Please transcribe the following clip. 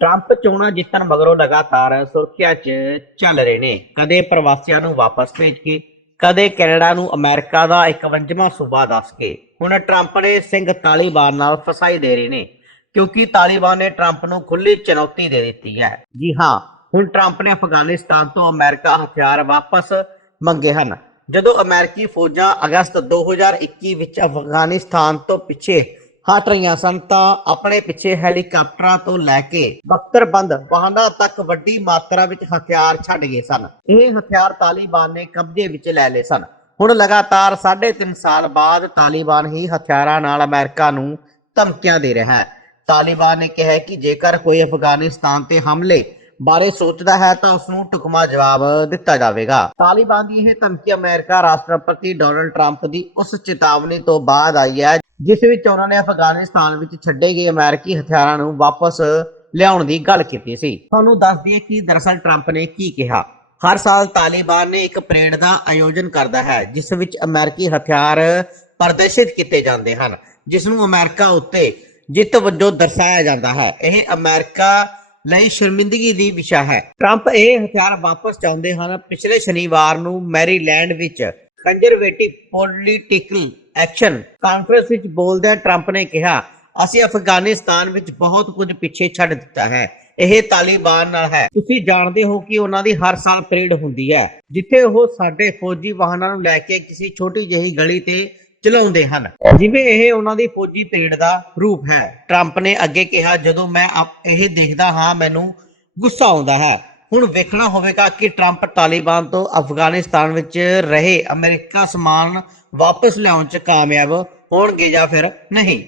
Trump ਚੋਣਾਂ ਜਿੱਤਣ ਮਗਰੋਂ ਲਗਾਤਾਰ ਸੁਰਖੀਆਂ 'ਚ ਚੱਲ ਰਹੇ ਨੇ। ਕਦੇ ਪ੍ਰਵਾਸੀਆਂ ਨੂੰ ਵਾਪਸ ਭੇਜ ਕੇ ਕਦੇ ਕੈਨੇਡਾ ਨੂੰ ਅਮਰੀਕਾ ਦਾ 51ਵਾਂ ਸੂਬਾ ਦੱਸ ਕੇ ਹੁਣ ਟਰੰਪ ਨੇ ਸਿੰਘ ਤਾਲਿਬਾਨ ਨਾਲ ਫਸਾਈ ਦੇ ਰਹੇ ਨੇ, ਕਿਉਂਕਿ ਤਾਲਿਬਾਨ ਨੇ ਟਰੰਪ ਨੂੰ ਖੁੱਲੀ ਚੁਣੌਤੀ ਦੇ ਦਿੱਤੀ ਹੈ। ਜੀ ਹਾਂ, ਹੁਣ ਟਰੰਪ ਨੇ ਅਫਗਾਨਿਸਤਾਨ ਤੋਂ ਅਮਰੀਕਾ ਹਥਿਆਰ ਵਾਪਸ ਮੰਗੇ ਹਨ। ਜਦੋਂ ਅਮਰੀਕੀ ਫੌਜਾਂ ਅਗਸਤ 2021 ਵਿੱਚ ਅਫਗਾਨਿਸਤਾਨ ਤੋਂ ਪਿੱਛੇ ਹਟ ਰਹੀਆਂ ਸਨ ਤਾਂ ਆਪਣੇ ਪਿੱਛੇ ਹੈਲੀਕਾਪਟਰਾਂ ਤੋਂ ਲੈ ਕੇ ਬਖਤਰਬੰਦ ਵਾਹਨਾਂ ਤੱਕ ਵੱਡੀ ਮਾਤਰਾ ਵਿੱਚ ਹਥਿਆਰ ਛੱਡ ਗਏ ਸਨ। ਇਹ ਹਥਿਆਰ ਤਾਲਿਬਾਨ ਨੇ ਕਬਜ਼ੇ ਵਿੱਚ ਲੈ ਲਏ ਸਨ। ਹੁਣ ਲਗਾਤਾਰ 3.5 ਸਾਲ ਬਾਅਦ ਤਾਲਿਬਾਨ ਹੀ ਹਥਿਆਰਾਂ ਨਾਲ ਅਮਰੀਕਾ ਨੂੰ ਧਮਕੀਆਂ ਦੇ ਰਿਹਾ ਹੈ। ਤਾਲਿਬਾਨ ਨੇ ਕਿਹਾ ਕਿ ਜੇਕਰ ਕੋਈ ਅਫਗਾਨਿਸਤਾਨ ਤੇ ਹਮਲੇ ਬਾਰੇ ਸੋਚਦਾ ਹੈ ਤਾਂ ਉਸ ਨੂੰ ਟੁਕਮਾ ਜਵਾਬ ਦਿੱਤਾ ਜਾਵੇਗਾ। ਤਾਲਿਬਾਨ ਦੀ ਇਹ ਧਮਕੀ ਅਮਰੀਕਾ ਰਾਸ਼ਟਰਪਤੀ ਡੋਨਲਡ ਟਰੰਪ ਦੀ ਉਸ ਚੇਤਾਵਨੀ ਤੋਂ ਬਾਅਦ ਆਈ ਹੈ ਜਿਸ ਵਿੱਚ ਉਹਨਾਂ ਨੇ ਅਫਗਾਨਿਸਤਾਨ ਵਿੱਚ ਛੱਡੇ ਗਏ ਅਮਰੀਕੀ ਹਥਿਆਰਾਂ ਨੂੰ ਵਾਪਸ ਲਿਆਉਣ ਦੀ ਗੱਲ ਕੀਤੀ ਸੀ। ਤੁਹਾਨੂੰ ਦੱਸ ਦਈਏ ਕਿ ਦਰਅਸਲ ਟਰੰਪ ਨੇ ਕੀ ਕਿਹਾ। ਹਰ ਸਾਲ ਤਾਲਿਬਾਨ ਨੇ ਇੱਕ ਪਰੇਡ ਦਾ ਆਯੋਜਨ ਕਰਦਾ ਹੈ, ਜਿਸ ਵਿੱਚ ਅਮਰੀਕੀ ਹਥਿਆਰ ਪ੍ਰਦਰਸ਼ਿਤ ਕੀਤੇ ਜਾਂਦੇ ਹਨ, ਜਿਸ ਨੂੰ ਅਮਰੀਕਾ ਉੱਤੇ ਜਿੱਤ ਵਜੋਂ ਦਰਸਾਇਆ ਜਾਂਦਾ ਹੈ। ਇਹ ਅਮਰੀਕਾ ਲਈ ਸ਼ਰਮਿੰਦਗੀ ਦੀ ਵਿਸ਼ਾ ਹੈ। ਟਰੰਪ ਇਹ ਹਥਿਆਰ ਵਾਪਸ ਚਾਹੁੰਦੇ ਹਨ। ਪਿਛਲੇ ਸ਼ਨੀਵਾਰ ਨੂੰ ਮੈਰੀਲੈਂਡ ਵਿੱਚ ਕੰਜ਼ਰਵੇਟਿਵ ਪੋਲੀਟੀਕਲ ਐਕਸ਼ਨ। ਕਾਨਫਰੰਸ ਵਿੱਚ ਬੋਲਦਿਆਂ ਟਰੰਪ ਨੇ ਕਿਹਾ, ਅਸੀਂ ਅਫਗਾਨਿਸਤਾਨ ਵਿੱਚ ਬਹੁਤ ਕੁਝ ਪਿੱਛੇ ਛੱਡ ਦਿੱਤਾ ਹੈ। ਇਹ ਤਾਲਿਬਾਨ ਨਾਲ ਹੈ। ਤੁਸੀਂ ਜਾਣਦੇ ਹੋ ਕਿ ਉਹਨਾਂ ਦੀ ਹਰ ਸਾਲ ਪਰੇਡ ਹੁੰਦੀ ਹੈ, ਜਿੱਥੇ ਉਹ ਸਾਡੇ ਫੌਜੀ ਵਾਹਨਾਂ ਨੂੰ ਲੈ ਕੇ ਕਿਸੇ ਛੋਟੀ ਜਿਹੀ ਗਲੀ ਤੇ ਚਲਾਉਂਦੇ ਹਨ। ਜਿਵੇਂ ਇਹ ਉਹਨਾਂ ਦੀ ਫੌਜੀ ਪਰੇਡ ਦਾ ਰੂਪ ਹੈ। ਟਰੰਪ ਨੇ ਅੱਗੇ ਕਿਹਾ, ਜਦੋਂ ਮੈਂ ਇਹ ਦੇਖਦਾ ਹਾਂ, ਮੈਨੂੰ ਗੁੱਸਾ ਆਉਂਦਾ ਹੈ। ਹੁਣ ਵੇਖਣਾ ਹੋਵੇਗਾ ਕਿ ਟਰੰਪ ਤਾਲਿਬਾਨ ਤੋਂ ਅਫਗਾਨਿਸਤਾਨ ਵਿੱਚ ਰਹੇ ਅਮਰੀਕਾ ਸਮਾਨ ਵਾਪਸ ਲਿਆਉਣ 'ਚ ਕਾਮਯਾਬ ਹੋਣਗੇ ਜਾਂ ਫਿਰ ਨਹੀਂ।